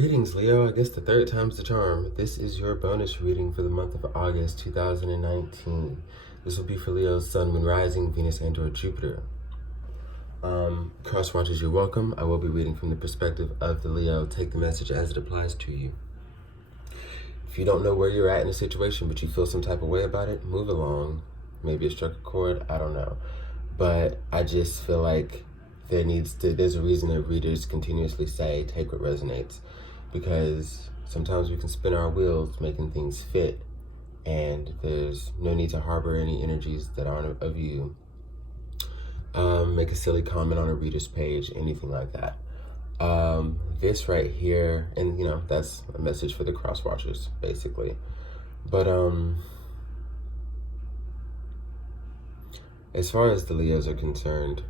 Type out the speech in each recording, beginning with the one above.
Greetings, Leo. I guess the third time's the charm. This is your bonus reading for the month of August 2019. This will be for Leo's Sun, Moon, Rising, Venus, and or Jupiter. Cross watchers, you're welcome. I will be reading from the perspective of the Leo. Take the message as it applies to you. If you don't know where you're at in a situation, but you feel some type of way about it, move along. Maybe it struck a chord, I don't know. But I just feel like there's a reason that readers continuously say, take what resonates. Because sometimes we can spin our wheels making things fit, and there's no need to harbor any energies that aren't of you. Make a silly comment on a reader's page, anything like that. This right here, and that's a message for the cross watchers, basically. But as far as the Leos are concerned,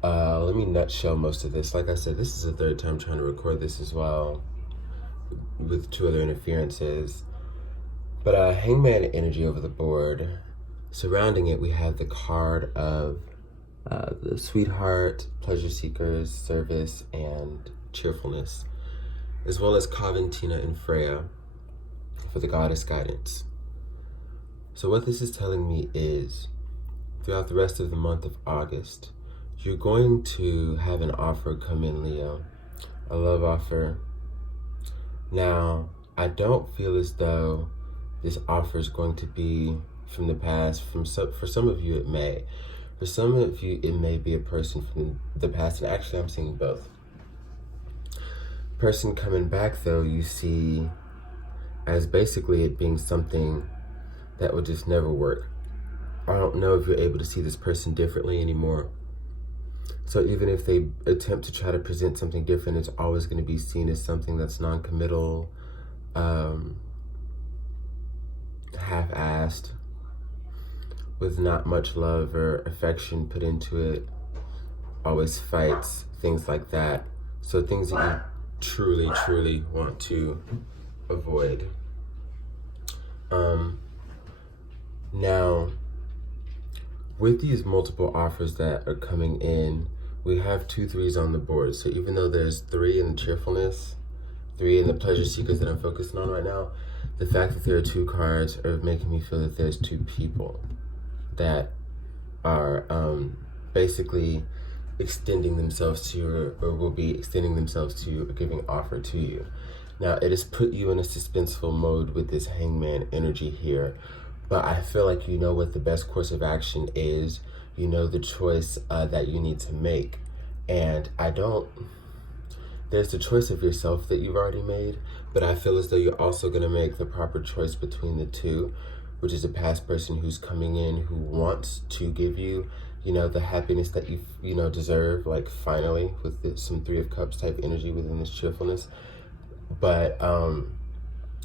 let me nutshell most of this. Like I said, this is the third time trying to record this as well, with two other interferences. But Hangman energy over the board. Surrounding it, we have the card of the Sweetheart, Pleasure Seekers, Service, and Cheerfulness, as well as Coventina and Freya for the Goddess Guidance. So what this is telling me is, throughout the rest of the month of August, you're going to have an offer come in, Leo, a love offer. Now, I don't feel as though this offer is going to be from the past. For some of you, it may. For some of you, it may be a person from the past, and actually, I'm seeing both. Person coming back, though, you see as basically it being something that would just never work. I don't know if you're able to see this person differently anymore. So even if they attempt to try to present something different, it's always going to be seen as something that's non-committal, half-assed, with not much love or affection put into it, always fights, things like that. So things that you truly, truly want to avoid. Now, with these multiple offers that are coming in, we have 2 3s on the board. So even though there's 3 in the Cheerfulness, 3 in the Pleasure Seekers that I'm focusing on right now, the fact that there are 2 cards are making me feel that there's 2 people that are basically extending themselves to you, or will be extending themselves to you, or giving offer to you. Now, it has put you in a suspenseful mode with this Hangman energy here, but I feel like you know what the best course of action is. You know the choice that you need to make. And there's the choice of yourself that you've already made, but I feel as though you're also going to make the proper choice between the 2, which is a past person who's coming in who wants to give you, the happiness that you, deserve, like finally, with some 3 of Cups type energy within this Cheerfulness. But,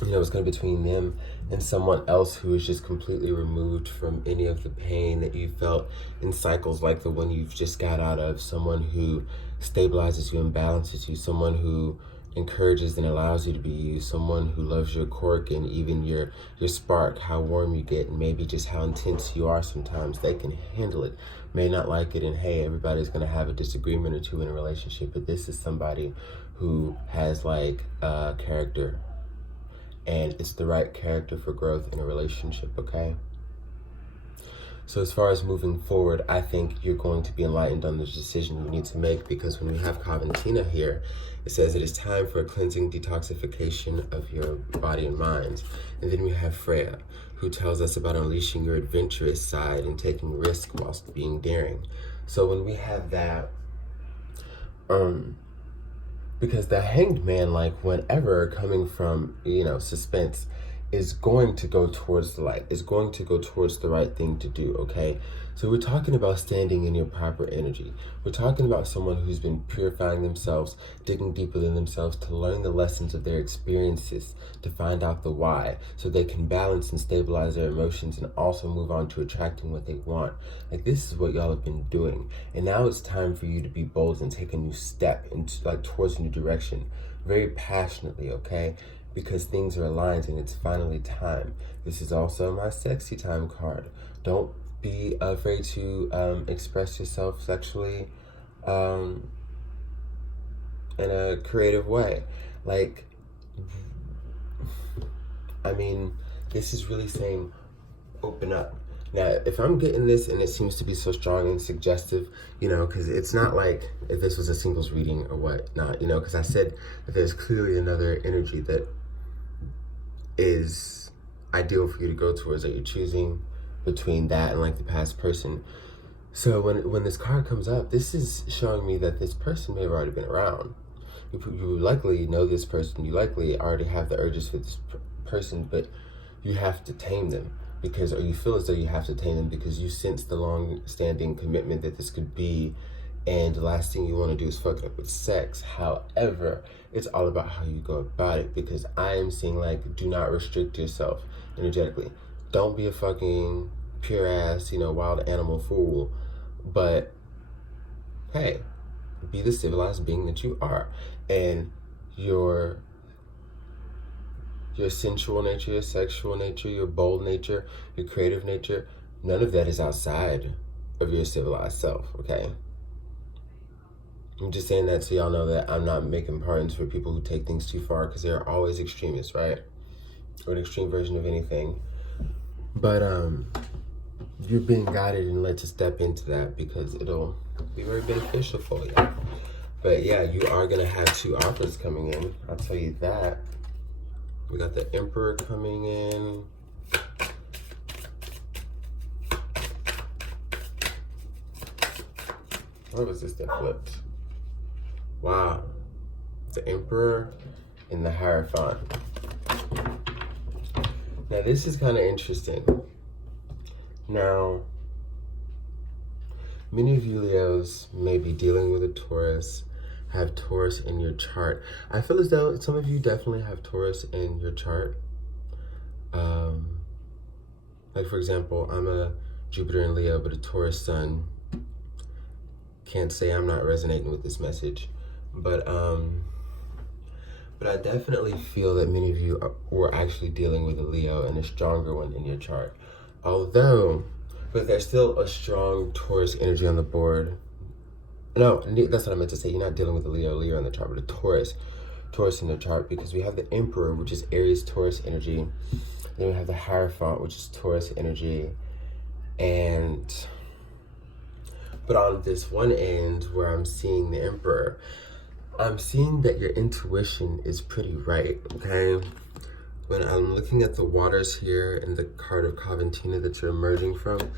it's going to be between them and someone else who is just completely removed from any of the pain that you felt in cycles like the one you've just got out of. Someone who stabilizes you and balances you. Someone who encourages and allows you to be you. Someone who loves your quirk and even your spark, how warm you get, and maybe just how intense you are sometimes. They can handle it. May not like it, and hey, everybody's going to have a disagreement or 2 in a relationship, but this is somebody who has character. And it's the right character for growth in a relationship, okay? So as far as moving forward, I think you're going to be enlightened on the decision you need to make, because when we have Coventina here, it says it is time for a cleansing detoxification of your body and mind. And then we have Freya, who tells us about unleashing your adventurous side and taking risk whilst being daring. So when we have that, because the Hanged Man, whenever coming from, suspense, is going to go towards the light, is going to go towards the right thing to do, okay? So we're talking about standing in your proper energy. We're talking about someone who's been purifying themselves, digging deeper in themselves to learn the lessons of their experiences, to find out the why, so they can balance and stabilize their emotions and also move on to attracting what they want. This is what y'all have been doing. And now it's time for you to be bold and take a new step into, towards a new direction, very passionately, okay? Because things are aligned and it's finally time. This is also my sexy time card. Don't be afraid to express yourself sexually. in a creative way. Like, I mean, this is really saying open up. Now, if I'm getting this and it seems to be so strong and suggestive, you know, because it's not like if this was a singles reading or whatnot, you know, because I said that there's clearly another energy that is ideal for you to go towards, that you're choosing between that and like the past person. So when this card comes up, this is showing me that this person may have already been around. You likely know this person. You likely already have the urges for this person, but you have to tame them or you feel as though you have to tame them because you sense the long-standing commitment that this could be, and the last thing you want to do is fuck it up with sex. However, it's all about how you go about it, because I am seeing like, do not restrict yourself energetically. Don't be a fucking pure ass, you know, wild animal fool, but hey, be the civilized being that you are. And your sensual nature, your sexual nature, your bold nature, your creative nature, none of that is outside of your civilized self, okay? I'm just saying that so y'all know that I'm not making pardons for people who take things too far, because there are always extremists, right? Or an extreme version of anything. But you're being guided and led to step into that because it'll be very beneficial for you. But yeah, you are gonna have 2 offers coming in, I'll tell you that. We got the Emperor coming in. What was this that flipped? Wow. The Emperor and the Hierophant. Now this is kind of interesting. Now, many of you Leos may be dealing with a Taurus, have Taurus in your chart. I feel as though some of you definitely have Taurus in your chart. Like for example, I'm a Jupiter in Leo, but a Taurus sun. Can't say I'm not resonating with this message, but I definitely feel that many of you were actually dealing with a Leo and a stronger one in your chart. But there's still a strong Taurus energy on the board. No, that's what I meant to say. You're not dealing with a Leo in the chart, but a Taurus in the chart, because we have the Emperor, which is Aries Taurus energy. Then we have the Hierophant, which is Taurus energy. But on this one end where I'm seeing the Emperor, I'm seeing that your intuition is pretty right, okay? When I'm looking at the waters here in the card of Coventina that you're emerging from,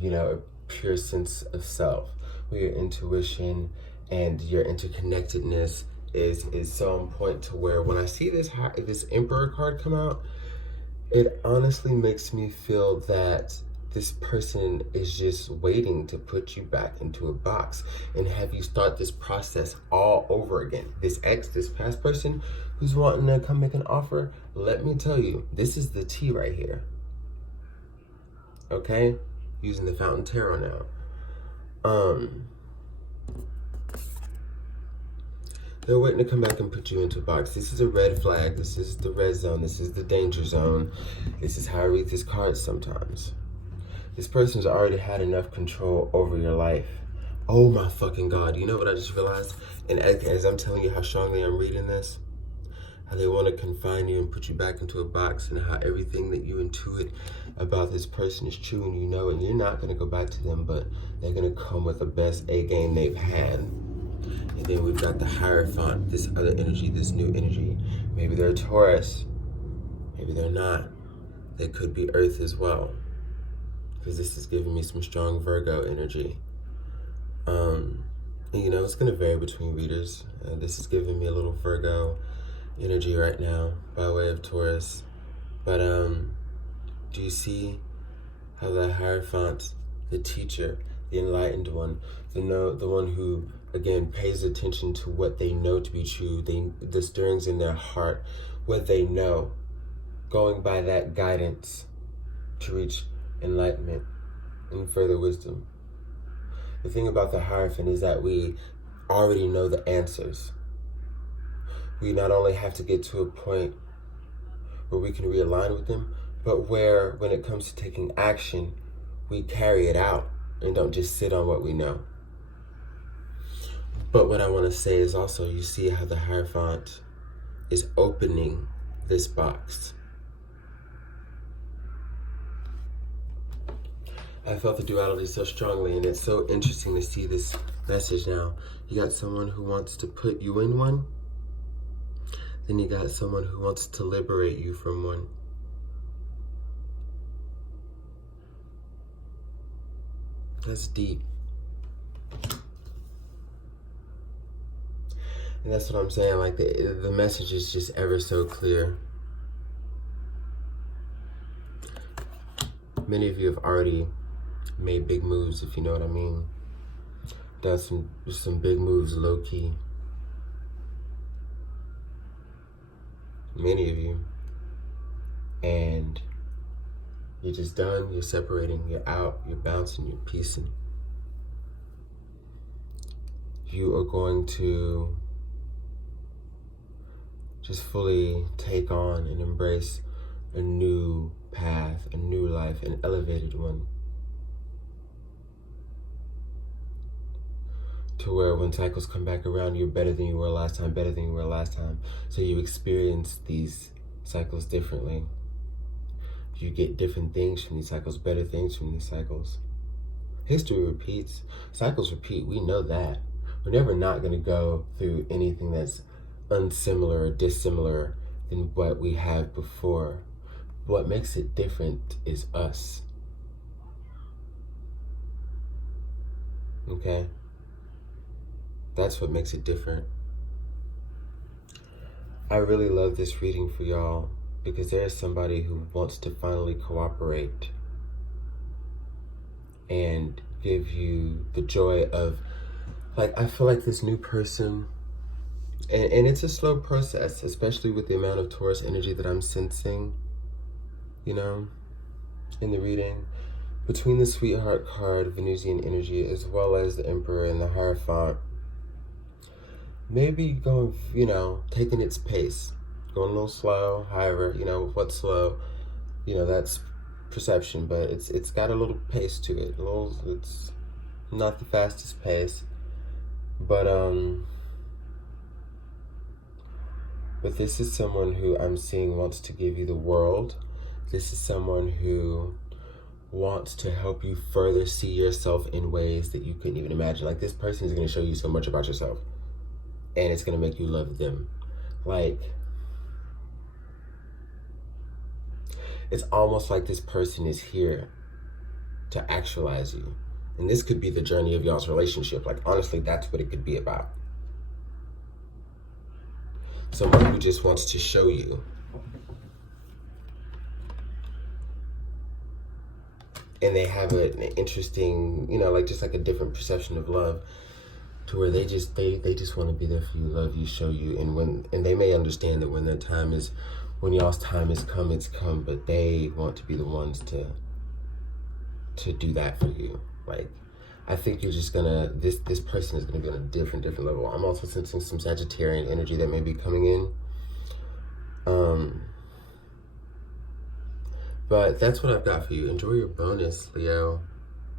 you know, a pure sense of self, where your intuition and your interconnectedness is so on point, to where when I see this Emperor card come out, it honestly makes me feel that this person is just waiting to put you back into a box and have you start this process all over again. This past person who's wanting to come make an offer, let me tell you, this is the tea right here. Okay? Using the Fountain Tarot now. They're waiting to come back and put you into a box. This is a red flag. This is the red zone. This is the danger zone. This is how I read this card sometimes. This person's already had enough control over your life. Oh my fucking God. You know what I just realized? And as I'm telling you how strongly I'm reading this, how they want to confine you and put you back into a box, and how everything that you intuit about this person is true, and you know, and you're not going to go back to them, but they're going to come with the best A game they've had. And then we've got the Hierophant, this other energy, this new energy. Maybe they're Taurus. Maybe they're not. They could be Earth as well, because this is giving me some strong Virgo energy. And you know, it's going to vary between readers. This is giving me a little Virgo energy right now by way of Taurus. But do you see how the Hierophant, the teacher, the enlightened one, the one who again pays attention to what they know to be true, the stirrings in their heart, what they know, going by that guidance to reach enlightenment and further wisdom. The thing about the Hierophant is that we already know the answers. We not only have to get to a point where we can realign with them, but where, when it comes to taking action, we carry it out and don't just sit on what we know. But what I want to say is also, you see how the Hierophant is opening this box. I felt the duality so strongly, and it's so interesting to see this message now. You got someone who wants to put you in one, then you got someone who wants to liberate you from one. That's deep. And that's what I'm saying, like the message is just ever so clear. Many of you have already made big moves, if you know what I mean. Done some big moves low-key. Many of you. And you're just done, you're separating, you're out, you're bouncing, you're piecing. You are going to just fully take on and embrace a new path, a new life, an elevated one. To where when cycles come back around, you're better than you were last time, better than you were last time. So you experience these cycles differently. You get different things from these cycles, better things from these cycles. History repeats, cycles repeat, we know that. We're never not gonna go through anything that's unsimilar or dissimilar than what we have before. What makes it different is us. Okay? That's what makes it different. I really love this reading for y'all because there's somebody who wants to finally cooperate and give you the joy of, like, I feel like this new person, and it's a slow process, especially with the amount of Taurus energy that I'm sensing, you know, in the reading. Between the Sweetheart card, Venusian energy, as well as the Emperor and the Hierophant, maybe going, you know, taking its pace, going a little slow. However, you know, what's slow, you know, that's perception, but it's got a little pace to it. It's not the fastest pace, but this is someone who I'm seeing wants to give you the world. This is someone who wants to help you further see yourself in ways that you couldn't even imagine. Like, this person is going to show you so much about yourself, and it's going to make you love them. Like, it's almost like this person is here to actualize you. And this could be the journey of y'all's relationship. Like, honestly, that's what it could be about. Someone who just wants to show you. And they have an interesting, you know, like, just like a different perception of love, to where they just want to be there for you, love you, show you. And they may understand that when y'all's time has come, it's come, but they want to be the ones to do that for you. Like, I think you're just gonna, this person is gonna be on a different level. I'm also sensing some Sagittarian energy that may be coming in. But that's what I've got for you. Enjoy your bonus, Leo.